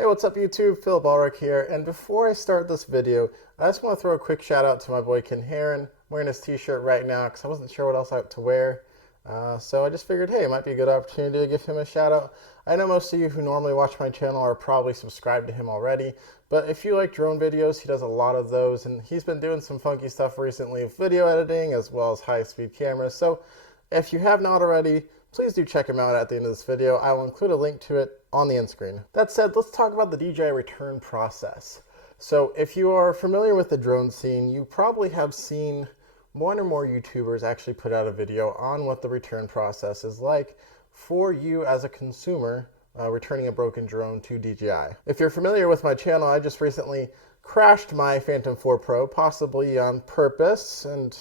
Hey, what's up YouTube? Ulrich here, and before I start this video, I just want to throw a quick shout out to my boy 𝚑𝚘𝚎. I'm wearing his t-shirt right now because I wasn't sure what else I had to wear. So I just figured, hey, it might be a good opportunity to give him a shout out. I know most of you who normally watch my channel are probably subscribed to him already, but if you like drone videos, he does a lot of those, and he's been doing some funky stuff recently with video editing as well as high-speed cameras. So if you have not already, please do check him out at the end of this video. I will include a link to it on the end screen. That said, let's talk about the DJI return process. So if you are familiar with the drone scene, you probably have seen one or more YouTubers actually put out a video on what the return process is like for you as a consumer returning a broken drone to DJI. If you're familiar with my channel, I just recently crashed my Phantom 4 Pro, possibly on purpose, and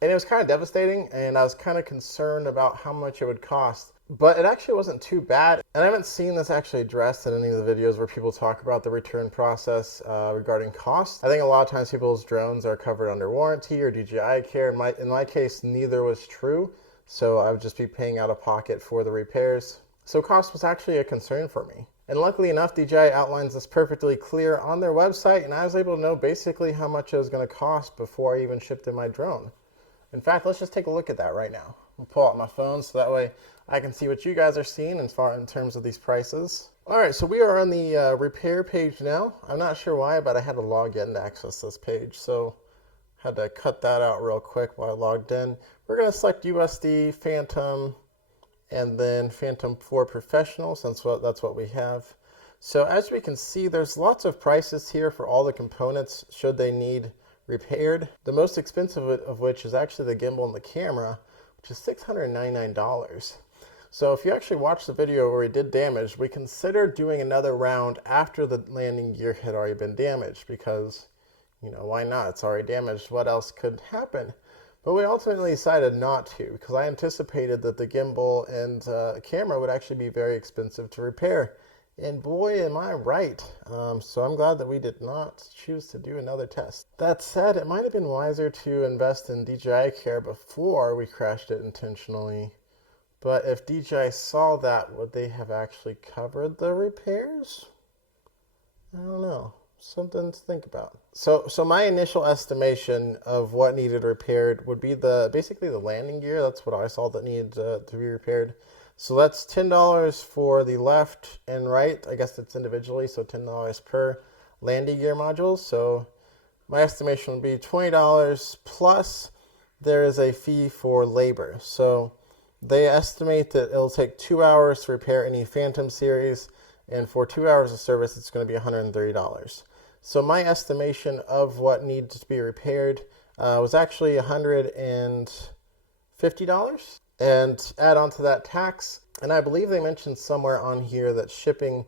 it was kind of devastating, and I was kind of concerned about how much it would cost. But it actually wasn't too bad, and I haven't seen this actually addressed in any of the videos where people talk about the return process regarding cost. I think a lot of times people's drones are covered under warranty or DJI care. In my case, neither was true, so I would just be paying out of pocket for the repairs. So cost was actually a concern for me. And luckily enough, DJI outlines this perfectly clear on their website, and I was able to know basically how much it was going to cost before I even shipped in my drone. In fact, let's just take a look at that right now. I'll pull out my phone so that way I can see what you guys are seeing in terms of these prices. Alright, so we are on the repair page now. I'm not sure why, but I had to log in to access this page, so I had to cut that out real quick while I logged in. We're going to select USD, Phantom, and then Phantom 4 Professional, since that's what we have. So as we can see, there's lots of prices here for all the components should they need repaired. The most expensive of which is actually the gimbal and the camera, which is $699. So if you actually watch the video where we did damage, we considered doing another round after the landing gear had already been damaged because, you know, why not? It's already damaged. What else could happen? But we ultimately decided not to because I anticipated that the gimbal and camera would actually be very expensive to repair. And boy, am I right. So I'm glad that we did not choose to do another test. That said, it might have been wiser to invest in DJI care before we crashed it intentionally. But if DJI saw that, would they have actually covered the repairs? I don't know. Something to think about. So my initial estimation of what needed repaired would be basically the landing gear. That's what I saw that needed to be repaired. So that's $10 for the left and right. I guess it's individually, so $10 per landing gear module. So my estimation would be $20 plus there is a fee for labor. So they estimate that it'll take 2 hours to repair any Phantom series, and for 2 hours of service, it's going to be $130. So my estimation of what needed to be repaired was actually $150. And add on to that tax, and I believe they mentioned somewhere on here that shipping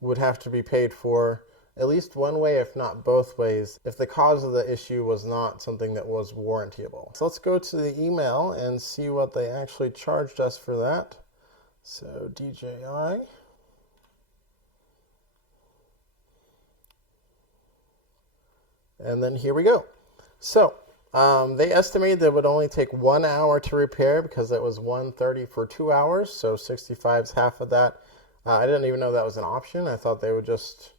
would have to be paid for at least one way, if not both ways, if the cause of the issue was not something that was warrantyable. So let's go to the email and see what they actually charged us for that. So DJI. And then here we go. So they estimated that it would only take 1 hour to repair because it was $130 for 2 hours, so 65 is half of that. I didn't even know that was an option. I thought they would just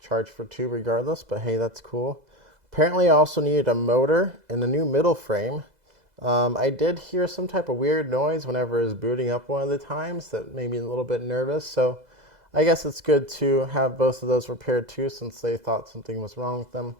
charge for 2 regardless, but hey, that's cool. Apparently I also needed a motor and a new middle frame. I did hear some type of weird noise whenever I was booting up one of the times that made me a little bit nervous, so I guess it's good to have both of those repaired too since they thought something was wrong with them.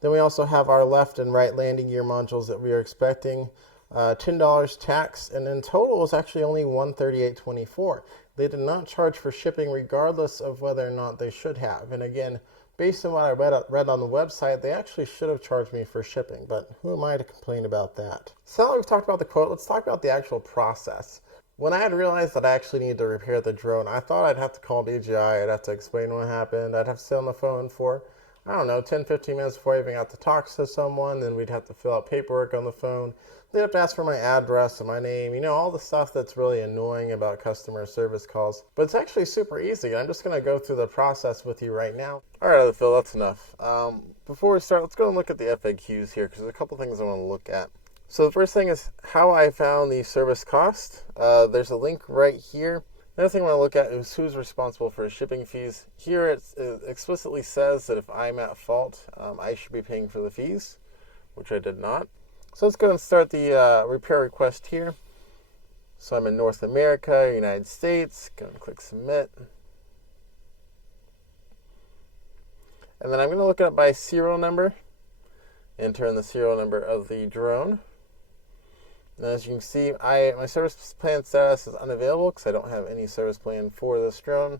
Then we also have our left and right landing gear modules that we are expecting. $10 tax, and in total it's actually only $138.24. They did not charge for shipping regardless of whether or not they should have. And again, based on what I read on the website, they actually should have charged me for shipping, but who am I to complain about that? So now that we've talked about the quote, let's talk about the actual process. When I had realized that I actually needed to repair the drone, I thought I'd have to call DJI, I'd have to explain what happened, I'd have to sit on the phone for, I don't know, 10-15 minutes before I even got to talk to someone, then we'd have to fill out paperwork on the phone. They'd have to ask for my address and my name, you know, all the stuff that's really annoying about customer service calls. But it's actually super easy. I'm just going to go through the process with you right now. All right, Phil, that's enough. Before we start, let's go and look at the FAQs here because there's a couple things I want to look at. So the first thing is how I found the service cost. There's a link right here Another thing I want to look at is who's responsible for shipping fees. Here it explicitly says that if I'm at fault, I should be paying for the fees, which I did not. So let's go and start the repair request here. So I'm in North America, United States. Go and click Submit. And then I'm going to look it up by serial number. Enter in the serial number of the drone. And as you can see, my service plan status is unavailable because I don't have any service plan for this drone.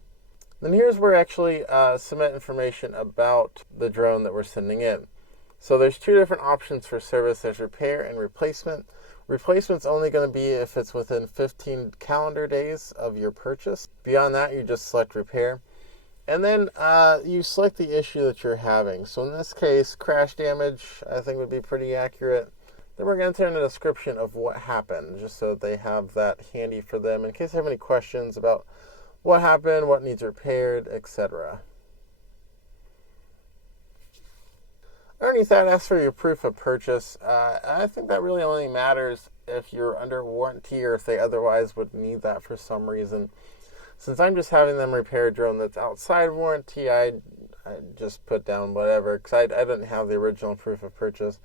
Then here's where I actually submit information about the drone that we're sending in. So there's two different options for service. There's repair and replacement. Replacement's only going to be if it's within 15 calendar days of your purchase. Beyond that, you just select repair. And then you select the issue that you're having. So in this case, crash damage, I think would be pretty accurate. Then we're going to enter in a description of what happened, just so they have that handy for them in case they have any questions about what happened, what needs repaired, etc. Underneath that, ask for your proof of purchase. I think that really only matters if you're under warranty or if they otherwise would need that for some reason. Since I'm just having them repair a drone that's outside of warranty, I just put down whatever because I didn't have the original proof of purchase.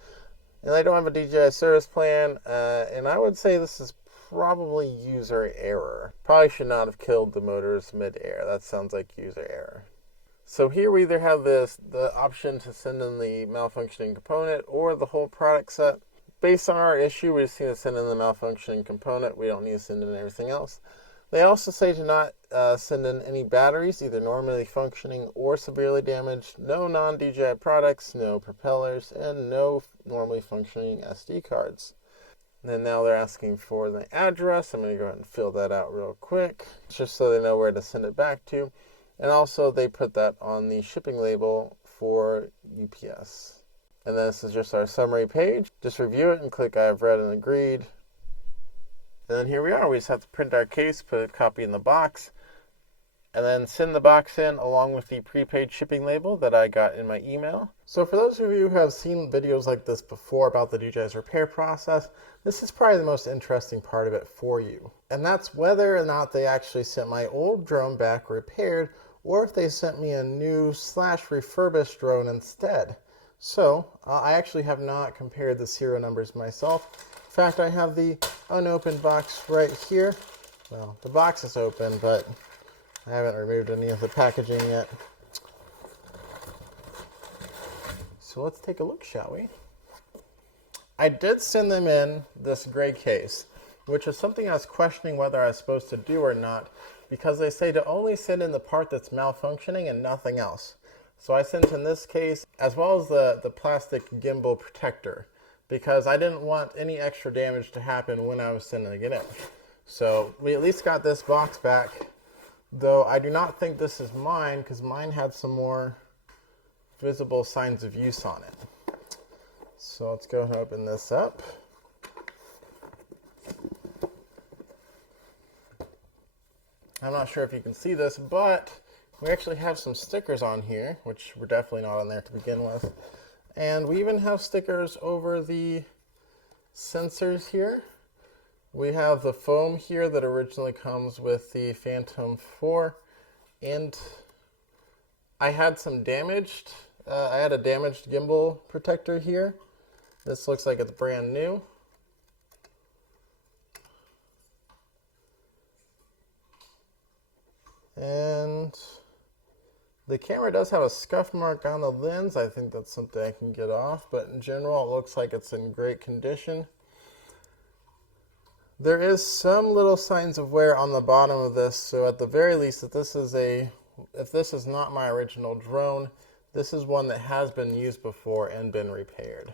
And I don't have a DJI service plan, and I would say this is probably user error. Probably should not have killed the motors mid-air. That sounds like user error. So here we either have the option to send in the malfunctioning component or the whole product set. Based on our issue, we just need to send in the malfunctioning component. We don't need to send in everything else. They also say to not send in any batteries, either normally functioning or severely damaged, no non-DJI products, no propellers, and no normally functioning SD cards. And then now they're asking for the address. I'm going to go ahead and fill that out real quick, just so they know where to send it back to. And also they put that on the shipping label for UPS. And then this is just our summary page. Just review it and click I have read and agreed. And then here we are. We just have to print our case, put a copy in the box, and then send the box in along with the prepaid shipping label that I got in my email. So for those of you who have seen videos like this before about the DJI's repair process, this is probably the most interesting part of it for you. And that's whether or not they actually sent my old drone back repaired, or if they sent me a new / refurbished drone instead. So I actually have not compared the serial numbers myself. In fact, I have the unopened box right here. Well, the box is open, but I haven't removed any of the packaging yet. So let's take a look, shall we? I did send them in this gray case, which is something I was questioning whether I was supposed to do or not, because they say to only send in the part that's malfunctioning and nothing else. So I sent in this case, as well as the plastic gimbal protector, because I didn't want any extra damage to happen when I was sending it in. So we at least got this box back, though I do not think this is mine, because mine had some more visible signs of use on it. So let's go ahead and open this up. I'm not sure if you can see this, but we actually have some stickers on here, which were definitely not on there to begin with. And we even have stickers over the sensors here. We have the foam here that originally comes with the Phantom 4. And I had some damaged, I had a damaged gimbal protector here. This looks like it's brand new. And the camera does have a scuff mark on the lens. I think that's something I can get off, but in general it looks like it's in great condition. There is some little signs of wear on the bottom of this, so at the very least, if this is not my original drone, this is one that has been used before and been repaired.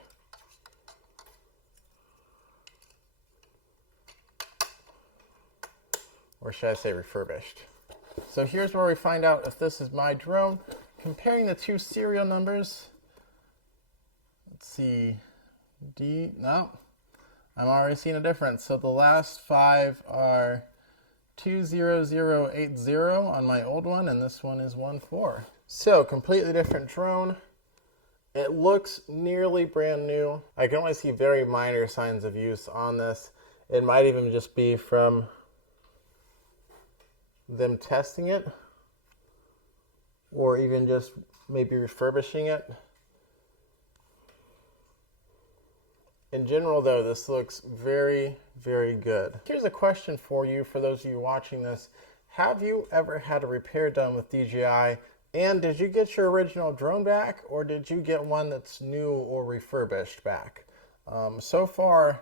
Or should I say refurbished? So here's where we find out if this is my drone. Comparing the two serial numbers. Let's see. No. I'm already seeing a difference. So the last 5 are 20080 on my old one, and this one is 14. So completely different drone. It looks nearly brand new. I can only see very minor signs of use on this. It might even just be from them testing it, or even just maybe refurbishing it. In general though, this looks very, very good. Here's a question for you, for those of you watching this. Have you ever had a repair done with DJI, and did you get your original drone back, or did you get one that's new or refurbished back? So far,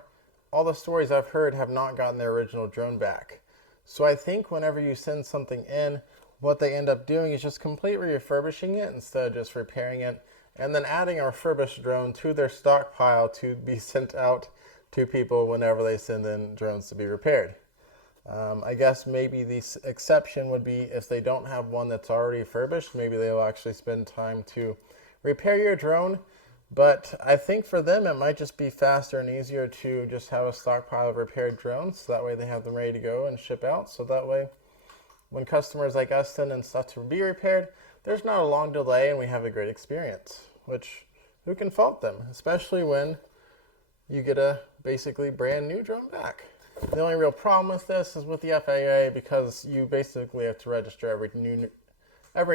all the stories I've heard have not gotten their original drone back. So I think whenever you send something in, what they end up doing is just completely refurbishing it instead of just repairing it, and then adding a refurbished drone to their stockpile to be sent out to people whenever they send in drones to be repaired. I guess maybe the exception would be if they don't have one that's already refurbished, maybe they'll actually spend time to repair your drone. But I think for them it might just be faster and easier to just have a stockpile of repaired drones, so that way they have them ready to go and ship out. So that way when customers like us send in stuff to be repaired, there's not a long delay and we have a great experience, which who can fault them, especially when you get a basically brand new drone back. The only real problem with this is with the FAA, because you basically have to register every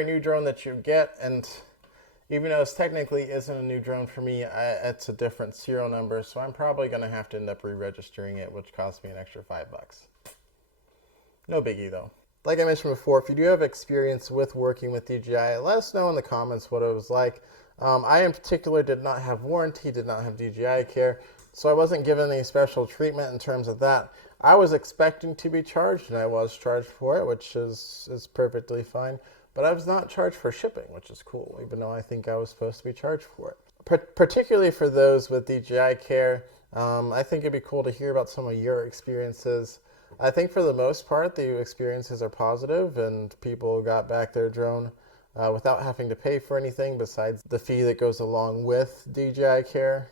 new drone that you get, and even though this technically isn't a new drone for me, it's a different serial number, so I'm probably going to have to end up re-registering it, which costs me an extra $5. No biggie though. Like I mentioned before, if you do have experience with working with DJI, let us know in the comments what it was like. I in particular did not have warranty, did not have DJI care, so I wasn't given any special treatment in terms of that. I was expecting to be charged, and I was charged for it, which is perfectly fine. But I was not charged for shipping, which is cool, even though I think I was supposed to be charged for it. Particularly for those with DJI care, I think it'd be cool to hear about some of your experiences. I think for the most part, the experiences are positive, and people got back their drone without having to pay for anything besides the fee that goes along with DJI care.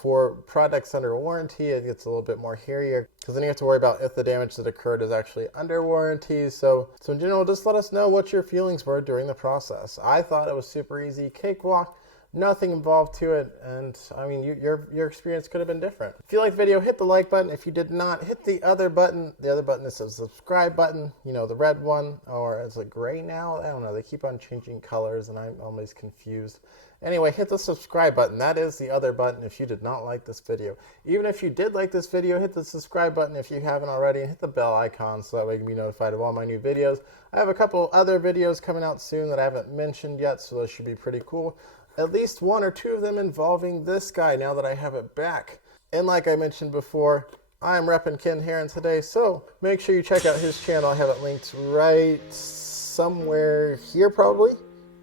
For products under warranty, it gets a little bit more hairier, because then you have to worry about if the damage that occurred is actually under warranty. So in general, just let us know what your feelings were during the process. I thought it was super easy, cakewalk, nothing involved to it, and I mean, your experience could have been different. If you liked the video, hit the like button. If you did not, hit the other button. The other button is the subscribe button, you know, the red one, or is it gray now? I don't know, they keep on changing colors and I'm always confused. Anyway, hit the subscribe button. That is the other button if you did not like this video. Even if you did like this video, hit the subscribe button if you haven't already, and hit the bell icon so that way you can be notified of all my new videos. I have a couple other videos coming out soon that I haven't mentioned yet, so those should be pretty cool. At least one or two of them involving this guy now that I have it back. And like I mentioned before, I'm repping Ken Heron today, so make sure you check out his channel. I have it linked right somewhere here probably,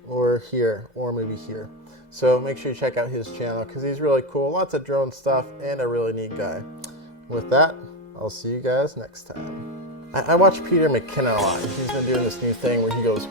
or here, or maybe here. So make sure you check out his channel because he's really cool. Lots of drone stuff and a really neat guy. With that, I'll see you guys next time. I watch Peter McKinnon a lot. He's been doing this new thing where he goes